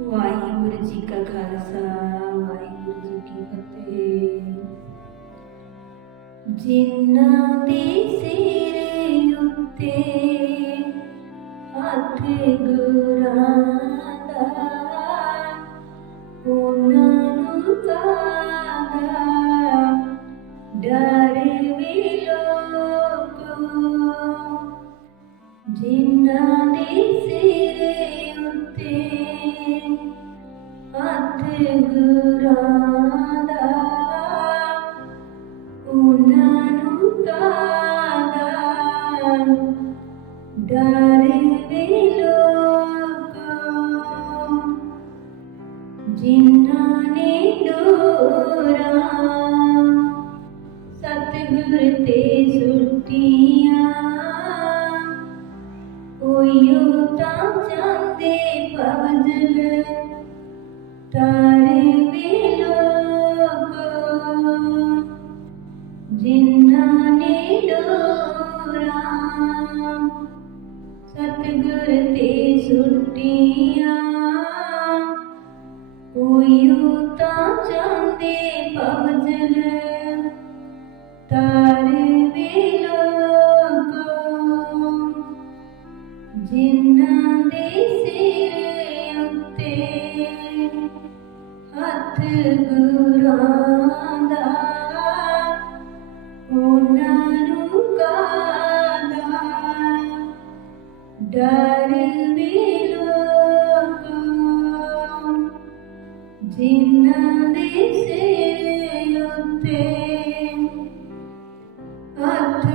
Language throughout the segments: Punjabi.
ਵਾਹਿਗੁਰੂ ਜੀ ਕਾ ਖਾਲਸਾ, ਵਾਹਿਗੁਰੂ ਜੀ ਕੀ ਫਤਿਹ। ਜਿਨ੍ਹਾਂ ਦੇ ਸਿਰ ਉੱਤੇ ਹੱਥ ਗੁਰਾਂ ਦਾ ਉਹਨਾਂ ਨੂੰ ਕਾਦਾ ਡਰ ਵੀ ਲੋਕੋ? ਜਿਨ੍ਹਾਂ ਦੇ ਸਿਰ ਹੱਥ ਗੁਰਾਂ ਦਾ, ਉਹਨਾਂ ਨੂੰ ਕਾਦਾ ਡਰ ਵੀ ਲੋਕੋ, ਜਿਨ੍ਹਾਂ ਨੇ ਡੋਰਾ। ਸਤਿਗੁਰ ਤੇ ਸੁਟੀਆਂ ਉਇਓ ਤਾਂ ਜਾ ਉਇਓ ਤਾਂ ਚਾਂਦੇ ਪਵਜਲ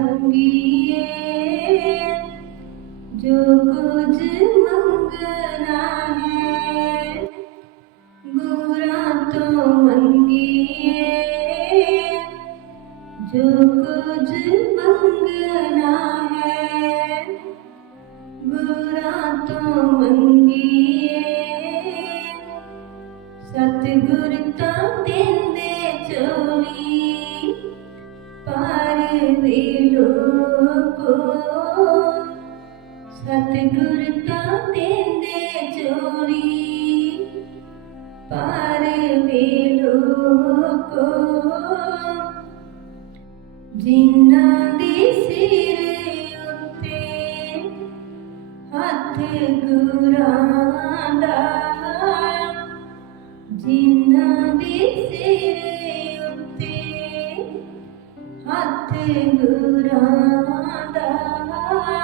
ਨਾ ਜੋ ਕੁਝ ਮੰਗਣਾ ਹੈ ਗੁਰਾਂ ਤੋਂ ਮੰਗੀਏ। ਸਤਿਗੁਰ ਤਾਂ ਦਿੰਦੇ ਪਰ ਵੀ ਲੋਕੋ ਜਿਨ੍ਹਾਂ ਦੇ ਸਿਰ ਉੱਤੇ ਹੱਥ ਗੁਰਾਂ ਦਾ ਜਿਨ੍ਹਾਂ ਦੇ ਸਿਰ ਉੱਤੇ ਹੱਥ ਗੁਰਾਂ ਦਾ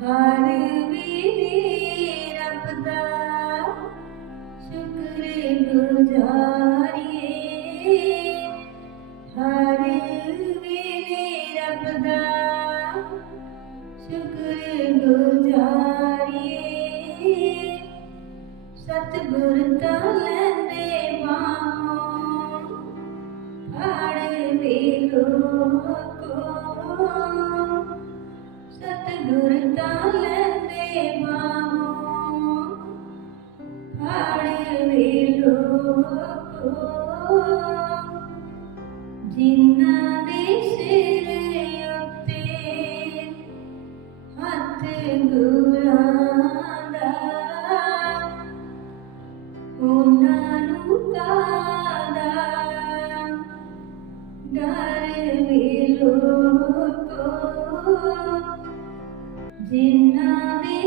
ਹਰ ਵੇਲੇ ਰੱਬ ਦਾ ਸ਼ੁਕਰ ਗੁਜ਼ਾਰੀਏ ਹਰ ਵੇਲੇ ਰੱਬ ਦਾ ਸ਼ੁਕਰ ਗੁਜ਼ਾਰੀਏ ਸਤਿਗੁਰ ਤਾਂ ਲੈਂਦੇ ਬਾਹੋਂ ਫੜ ਵੇ ਲੋਕੋ। ਸਤਿਗੁਰ ਤਾਂ ਜਿਨ੍ਹਾਂ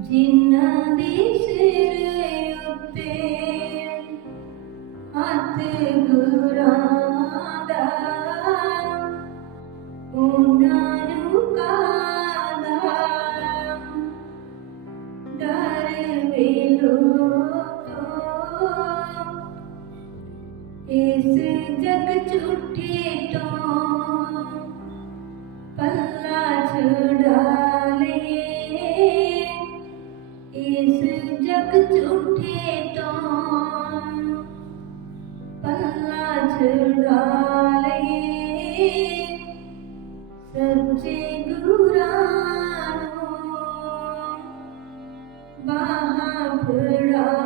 ਜਿਨ੍ਹਾਂ ਦੇ ਸਿਰ ਉੱਤੇ ਹੱਥ ਗੁਰਾਂ ਦਾ ਉਹਨਾਂ ਨੂੰ ਕਾਦਾ ਡਰ ਵੇ ਇਸ ਜਗ ਝੂਠੇ ਤੋਂ ਪੱਲਾ ਛੁਡਾ ਜਗ ਝੂਠੇ ਤੋਂ ਪੱਲਾ ਛੁਡਾ ਲਈਏ। ਸੱਚੇ ਗੁਰਾਂ ਨੂੰ ਬਾਹਾਂ ਫੜਾ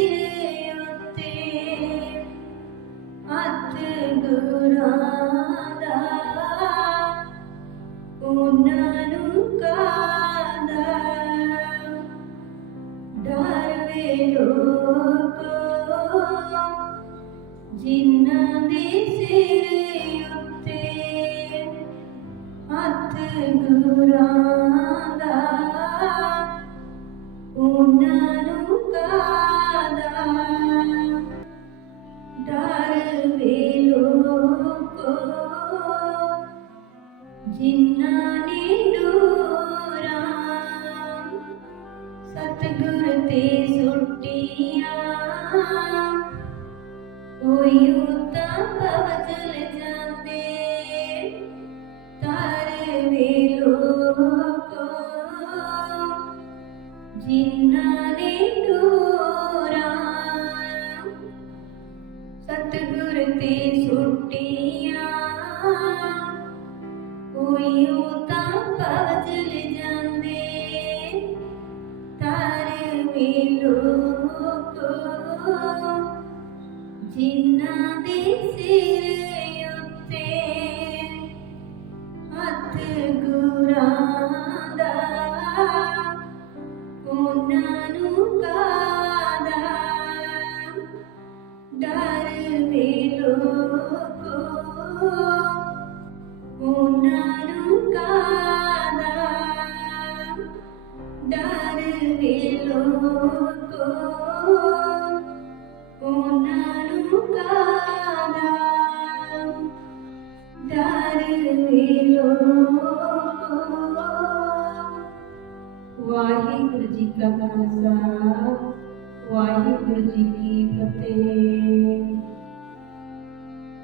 ਜਿਨ੍ਹਾਂ ਦੇ ਸਿਰ ਉੱਤੇ ਹੱਥ ਗੁਰਾਂ ਦਾ ਉਹਨਾਂ ਨੂੰ ਕਾਦਾ ਡਰ ਵੇ ਲੋਕੋ, ਜਿਨ੍ਹਾਂ ਨੇ ਡੋਰਾਂ ਸਤਿਗੁਰ ਤੇ ਸੁੱਟੀਆਂ ਕੋਈ ਉਤਾਂ ਬਦਲ ਜਾਂਦੇ। ਤਾਰੇ ਵੇ ਲੋਕੋ, ਜਿਨ੍ਹਾਂ ਨੇ ਡੋਰਾਂ ਸਤਿਗੁਰ ਤੇ ਸੁੱਟੀਆਂ। ਕੋਈ ਉਤਾਂ ਬਦਲ ਜਾਂਦੇ। ਤਾਰੇ ਵੇ ਲੋਕੋ ਜਿਨ੍ਹਾਂ ਦੇ ਸਿਰ ਉੱਤੇ ਹੱਥ ਗੁਰਾਂ ਦਾ ਵਾਹਿਗੁਰੂ ਜੀ ਕਾ